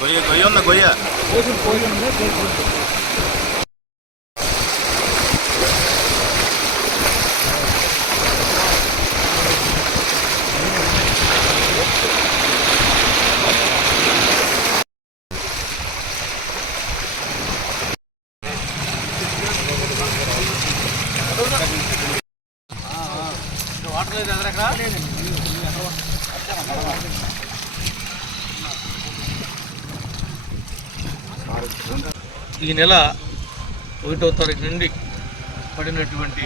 గొయ్య ఉందా గొయ్య వాటర్ లేదు ఎదురక్కడ ఈ నెల 1వ తారీఖు నుండి పడినటువంటి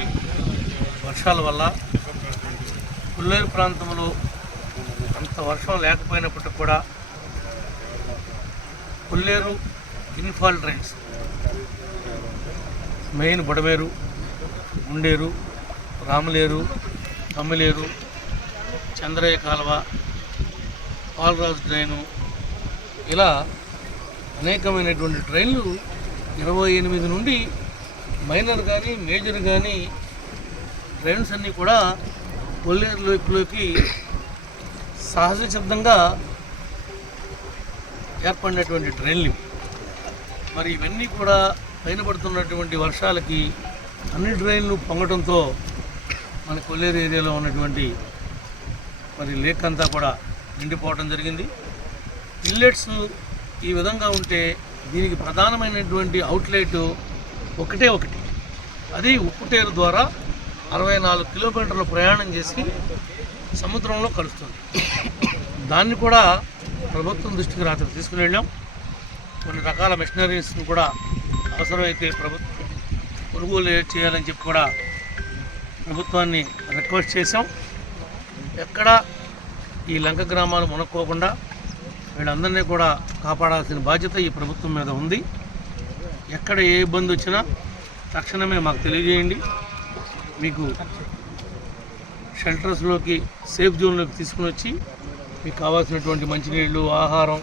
వర్షాల వల్ల పుల్లేరు ప్రాంతంలో అంత వర్షం లేకపోయినప్పటికీ కూడా పుల్లేరు ఇన్ఫాల్ డ్రైన్స్ మెయిన్ బొడమేరు, ఉండేరు, రామలేరు, తమ్మిలేరు, చంద్రయ్య కాలువ, పాలరాజు డ్రైను ఇలా అనేకమైనటువంటి డ్రైన్లు 28 నుండి మైనర్ కానీ మేజర్ కానీ డ్రైన్స్ అన్నీ కూడా కొల్లేరు లోకి సహజ సిద్ధంగా ఏర్పడినటువంటి డ్రైన్లు. మరి ఇవన్నీ కూడా పైన పడుతున్నటువంటి వర్షాలకి అన్ని డ్రైన్లు పొంగడంతో మన కొల్లేరు ఏరియాలో ఉన్నటువంటి మరి లేక్ అంతా కూడా నిండిపోవడం జరిగింది. ఇన్లెట్స్ ఈ విధంగా ఉంటే దీనికి ప్రధానమైనటువంటి అవుట్లెట్ ఒకటి, అది ఉప్పుటేరు ద్వారా 64 కిలోమీటర్ల ప్రయాణం చేసి సముద్రంలో కలుస్తుంది. దాన్ని కూడా ప్రభుత్వం దృష్టికి రాత్రి తీసుకుని వెళ్ళాం. కొన్ని రకాల మెషినరీస్ని కూడా అవసరమైతే ప్రభుత్వం కొనుగోలు చేయాలని చెప్పి కూడా ప్రభుత్వాన్ని రిక్వెస్ట్ చేశాం. ఎక్కడ ఈ లంక గ్రామాలు మునక్కోకుండా వీళ్ళందరినీ కూడా కాపాడాల్సిన బాధ్యత ఈ ప్రభుత్వం మీద ఉంది. ఎక్కడ ఏ ఇబ్బంది వచ్చినా తక్షణమే మాకు తెలియజేయండి. మీకు షెల్టర్స్లోకి, సేఫ్ జోన్లోకి తీసుకుని వచ్చి మీకు కావాల్సినటువంటి మంచినీళ్ళు, ఆహారం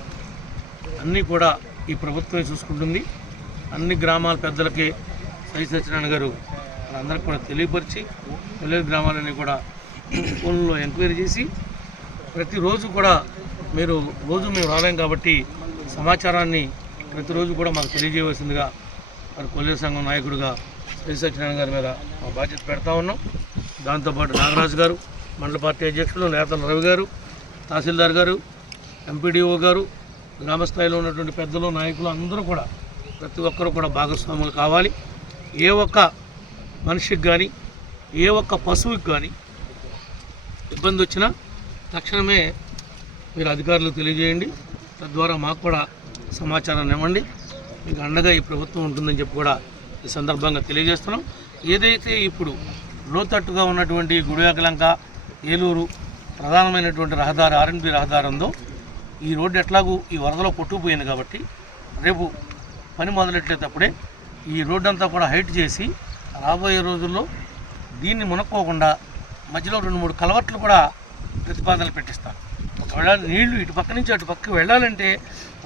అన్నీ కూడా ఈ ప్రభుత్వమే చూసుకుంటుంది. అన్ని గ్రామాల పెద్దలకి సై సత్యనారాయణ గారు అందరికి కూడా తెలియపరిచి కొల్లేరు గ్రామాలన్నీ కూడా ఫోన్లో ఎంక్వైరీ చేసి ప్రతిరోజు కూడా మేము రాలేం కాబట్టి సమాచారాన్ని ప్రతిరోజు కూడా మాకు తెలియజేయవలసిందిగా మరి కొల్లేరు సంఘం నాయకుడిగా సై సత్యనారాయణ గారి మీద మా బాధ్యత పెడతా ఉన్నాం. దాంతోపాటు నాగరాజు గారు, మండల పార్టీ అధ్యక్షులు నేతల రవి గారు, తహసీల్దార్ గారు, ఎంపీడీఓ గారు, గ్రామస్థాయిలో ఉన్నటువంటి పెద్దలు, నాయకులు అందరూ కూడా ప్రతి ఒక్కరూ కూడా భాగస్వాములు కావాలి. ఏ ఒక్క మనిషికి కానీ ఏ ఒక్క పశువుకి కానీ ఇబ్బంది వచ్చినా తక్షణమే మీరు అధికారులకు తెలియజేయండి. తద్వారా మాకు కూడా సమాచారాన్ని ఇవ్వండి. మీకు అండగా ఈ ప్రభుత్వం ఉంటుందని చెప్పి కూడా ఈ సందర్భంగా తెలియజేస్తున్నాం. ఏదైతే ఇప్పుడు లోతట్టుగా ఉన్నటువంటి గుడివాకలంక, ఏలూరు ప్రధానమైనటువంటి రహదారి, ఆర్ఎన్బి రహదారి ఉందో ఈ రోడ్డు ఎట్లాగూ ఈ వరదలో కొట్టుకుపోయింది కాబట్టి రేపు పని మొదలెట్టేటప్పుడే ఈ రోడ్డు అంతా కూడా హైట్ చేసి రాబోయే రోజుల్లో దీన్ని మునక్కోకుండా మధ్యలో 2-3 కలవట్లు కూడా ప్రతిపాదనలు పెట్టిస్తాను. ఒకవేళ నీళ్లు ఇటు పక్క నుంచి అటు పక్కకి వెళ్ళాలంటే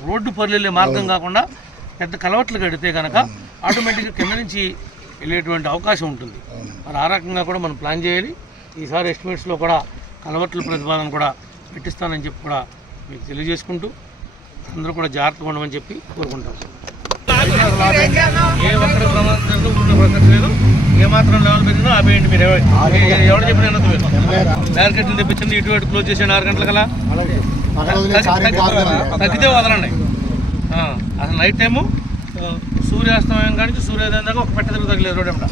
రోడ్డు పర్లెళ్ళే మార్గం కాకుండా పెద్ద కలవట్లు కడితే కనుక ఆటోమేటిక్గా కింద నుంచి వెళ్ళేటువంటి అవకాశం ఉంటుంది. మరి ఆ రకంగా కూడా మనం ప్లాన్ చేయాలి. ఈసారి ఎస్టిమేట్స్లో కూడా కలవట్ల ప్రతిపాదన కూడా పెట్టిస్తానని చెప్పి కూడా మీకు తెలియజేసుకుంటూ అందరూ కూడా జాగ్రత్తగా ఉండమని చెప్పి కోరుకుంటాం. ఏ ఒక్కరి ప్రమాదం ఉన్న ప్రసక్తి లేదు. ఏమాత్రం లెవెల్ పెరిగినా ఆపేయండి. మీరు ఎవరు చెప్పిన బ్యారికేట్లు తెప్పించండి, ఇటు క్లోజ్ చేసేయండి 6 గంటలకల్లా. తగ్గితే వదలండి. అసలు నైట్ టైము సూర్యాస్తమయం కానీ సూర్యోదయం దాకా ఒక పెట్ట తిరుగు తగ్గలేదు రోడ్ ఏమిట.